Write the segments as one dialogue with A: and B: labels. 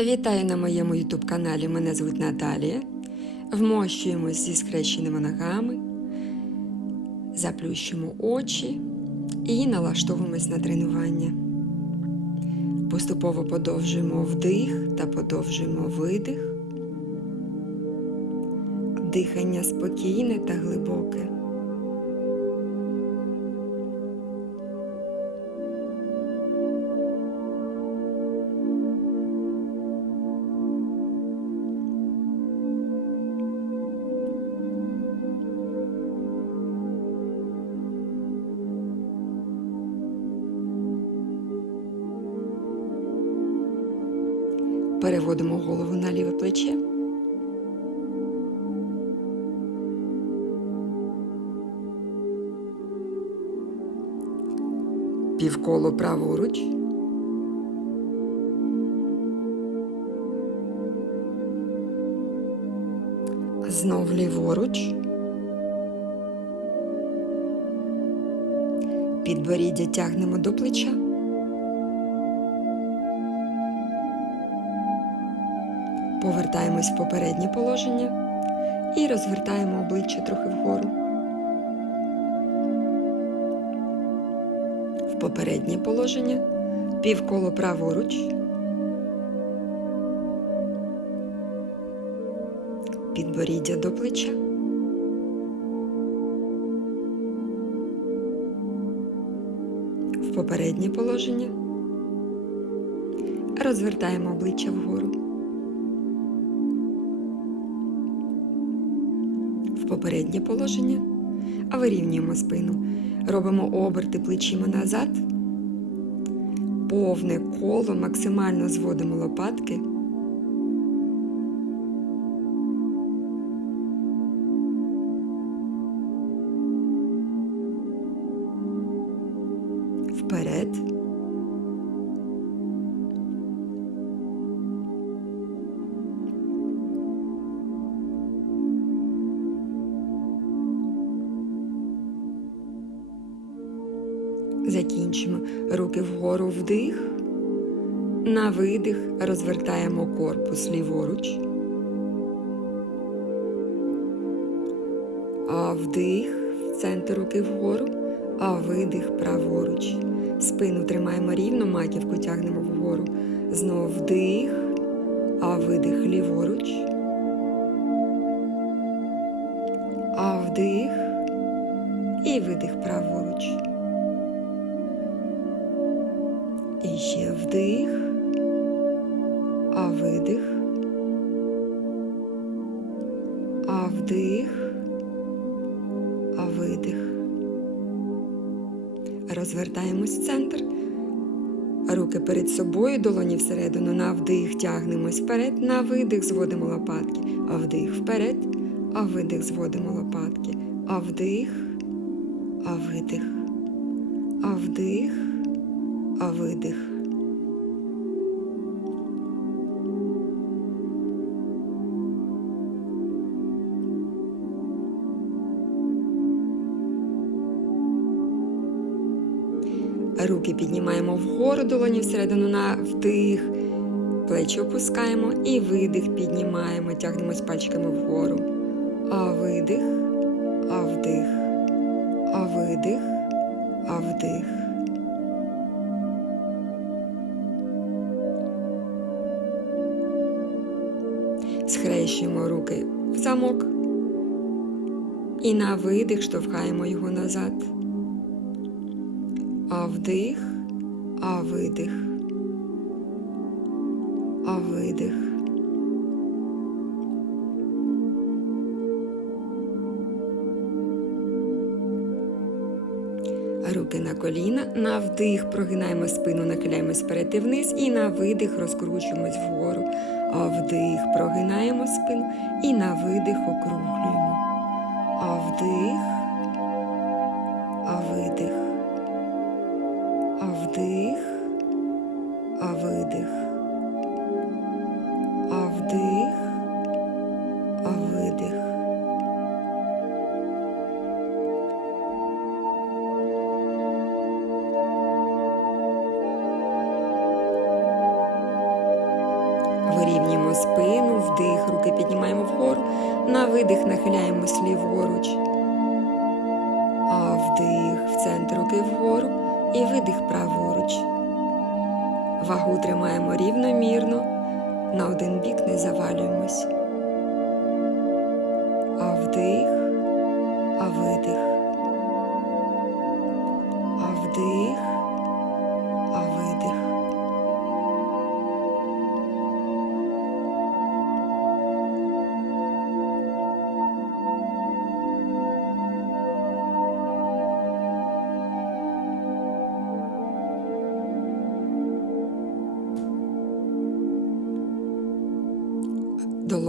A: Вітаю на моєму ютуб каналі. Мене звуть Наталія. Вмощуємось зі скрещеними ногами, заплющимо очі і налаштовуємось на тренування. Поступово подовжуємо вдих та подовжуємо видих. Дихання спокійне та глибоке. Переводимо голову на ліве плече. Півколо праворуч. Знов ліворуч. Підборіддя тягнемо до плеча. Повертаємось в попереднє положення і розвертаємо обличчя трохи вгору. В попереднє положення півколо праворуч. Підборіддя до плеча. В попереднє положення. Розвертаємо обличчя вгору. Попереднє положення, а вирівнюємо спину. Робимо оберти плечима назад, повне коло, максимально зводимо лопатки. Закінчимо. Руки вгору вдих. На видих розвертаємо корпус ліворуч. А вдих в центр руки вгору, а видих праворуч. Спину тримаємо рівно, маківку тягнемо вгору. Знову вдих, а видих ліворуч. А вдих і видих праворуч. Вдих, а видих, а вдих, а видих. Розвертаємось в центр. Руки перед собою, долоні всередину. На вдих тягнемось вперед, на видих зводимо лопатки, а вдих вперед, а видих зводимо лопатки, а вдих, а видих, а вдих а видих. Руки піднімаємо вгору, долоні всередину на вдих, плечі опускаємо і видих піднімаємо, тягнемось пальчиками вгору. А видих, а вдих, а видих, а вдих. Схрещуємо руки в замок і на видих штовхаємо його назад. Вдих, а видих, а видих. Руки на коліна, на вдих прогинаємо спину, нахиляємось вперед і вниз, і на видих розкручуємось вгору. А вдих прогинаємо спину і на видих округлюємо. А вдих, а видих, а вдих, а видих. Вирівнюємо спину, вдих, руки піднімаємо вгору, на видих нахиляємось ліворуч. А вдих в центр руки вгору і видих праворуч. Вагу тримаємо рівномірно, на один бік не завалюємось.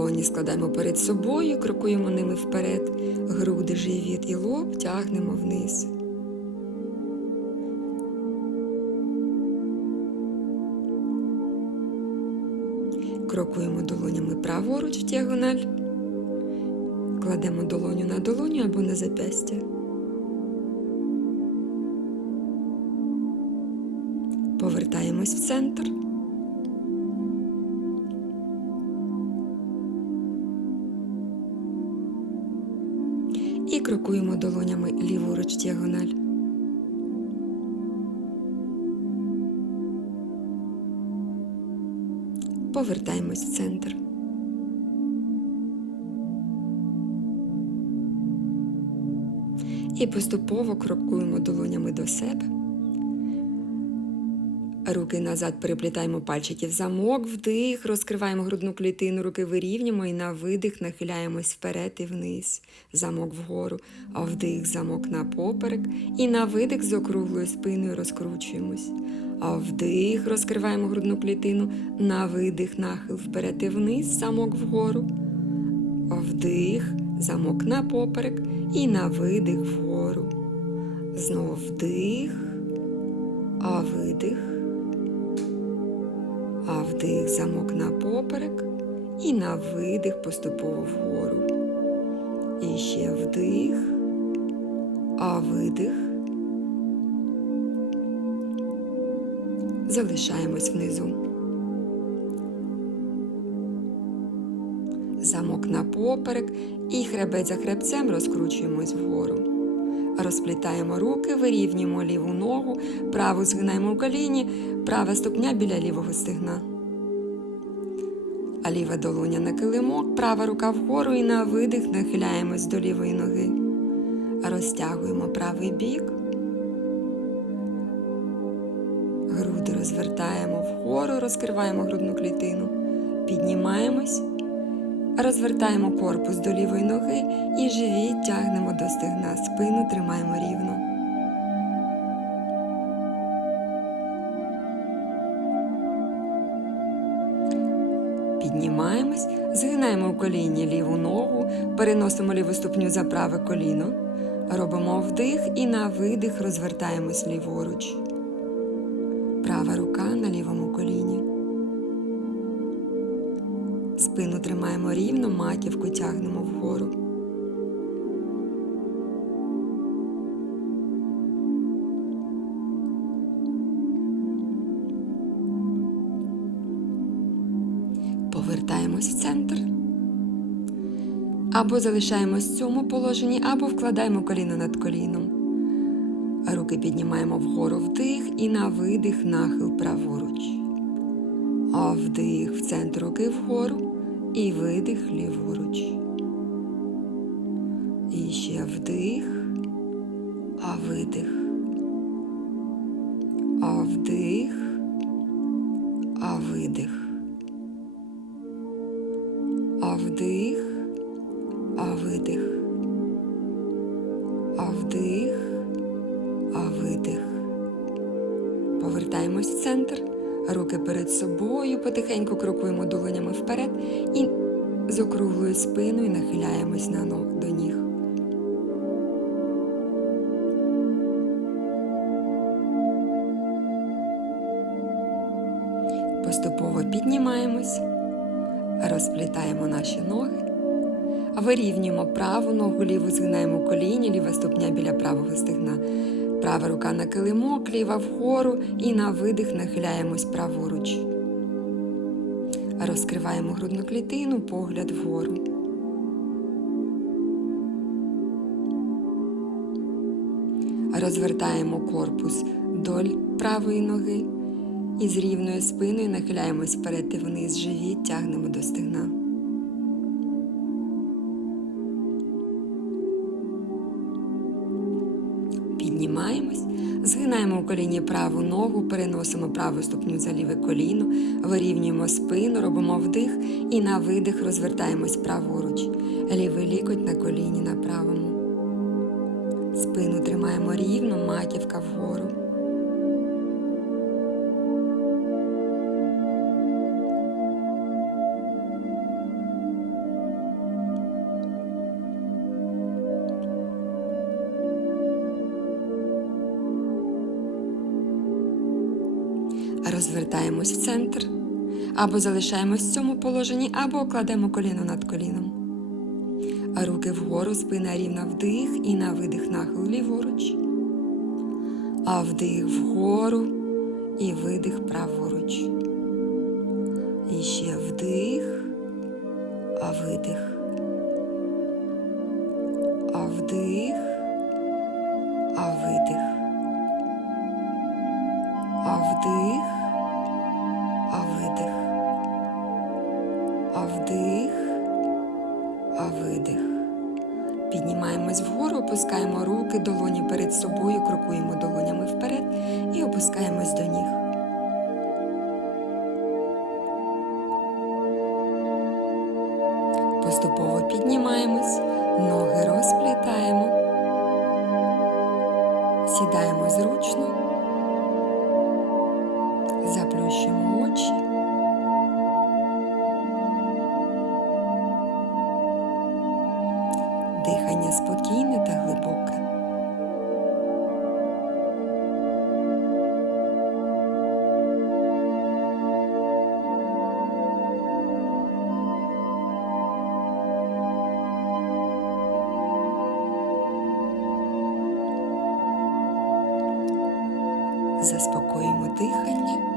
A: Долоні складаємо перед собою, крокуємо ними вперед, груди, живіт і лоб тягнемо вниз. Крокуємо долонями праворуч в діагональ, кладемо долоню на долоню або на запястя. І крокуємо долонями ліворуч діагональ. Повертаємось в центр. І поступово крокуємо долонями до себе. Руки назад переплітаємо пальчики в замок, вдих, розкриваємо грудну клітину, руки вирівнюємо і на видих нахиляємось вперед і вниз, замок вгору, а вдих, замок на поперек, і на видих з округлою спиною розкручуємось. А вдих, розкриваємо грудну клітину, на видих, нахил вперед і вниз, замок вгору. А вдих, замок на поперек і на видих вгору. Знову вдих, а видих. А вдих замок на поперек і на видих поступово вгору. І ще вдих, а видих. Залишаємось внизу. Замок на поперек і хребець за хребцем розкручуємось вгору. Розплітаємо руки, вирівнюємо ліву ногу, праву згинаємо в коліні, права ступня біля лівого стегна. А ліва долоня на килимок, права рука вгору і на видих нахиляємось до лівої ноги. Розтягуємо правий бік. Груди розвертаємо вгору, розкриваємо грудну клітину. Піднімаємось. Розвертаємо корпус до лівої ноги і живіт тягнемо до стегна, спину тримаємо рівно. Піднімаємось, згинаємо в коліні ліву ногу, переносимо ліву ступню за праве коліно, робимо вдих і на видих розвертаємось ліворуч. Права рука на лівому Спину тримаємо рівно, маківку тягнемо вгору. Повертаємось в центр. Або залишаємось в цьому положенні, або вкладаємо коліно над коліном. Руки піднімаємо вгору вдих і на видих нахил праворуч. А вдих в центр руки вгору і видих ліворуч. І ще вдих, а видих. А вдих, а видих. А вдих, а видих. А вдих, а видих. Повертаємось в центр. Руки перед собою, потихеньку крокуємо долонями вперед і з округлою спиною нахиляємось на ног до ніг. Поступово піднімаємось, розплітаємо наші ноги, вирівнюємо праву ногу, ліву згинаємо коліні, ліва ступня біля правого стегна. Права рука на килимок, ліва вгору і на видих нахиляємось праворуч. Розкриваємо грудну клітину, погляд вгору. Розвертаємо корпус до правої ноги і з рівною спиною нахиляємось вперед і вниз, живіт тягнемо до стегна. Згинаємо у коліні праву ногу, переносимо праву ступню за ліве коліно, вирівнюємо спину, робимо вдих і на видих розвертаємось праворуч. Лівий лікоть на коліні на правому. Спину тримаємо рівно, маківка вгору. Розвертаємось в центр, або залишаємось в цьому положенні, або кладемо коліно над коліном. А руки вгору, спина рівна вдих і на видих нахил ліворуч. А вдих вгору і видих праворуч. І ще вдих, а видих. А вдих, а видих. А вдих, а видих. А вдих, а видих. Піднімаємось вгору, опускаємо руки, долоні перед собою, крокуємо долонями вперед і опускаємось до ніг. Поступово піднімаємось, Заспокоїмо дихання,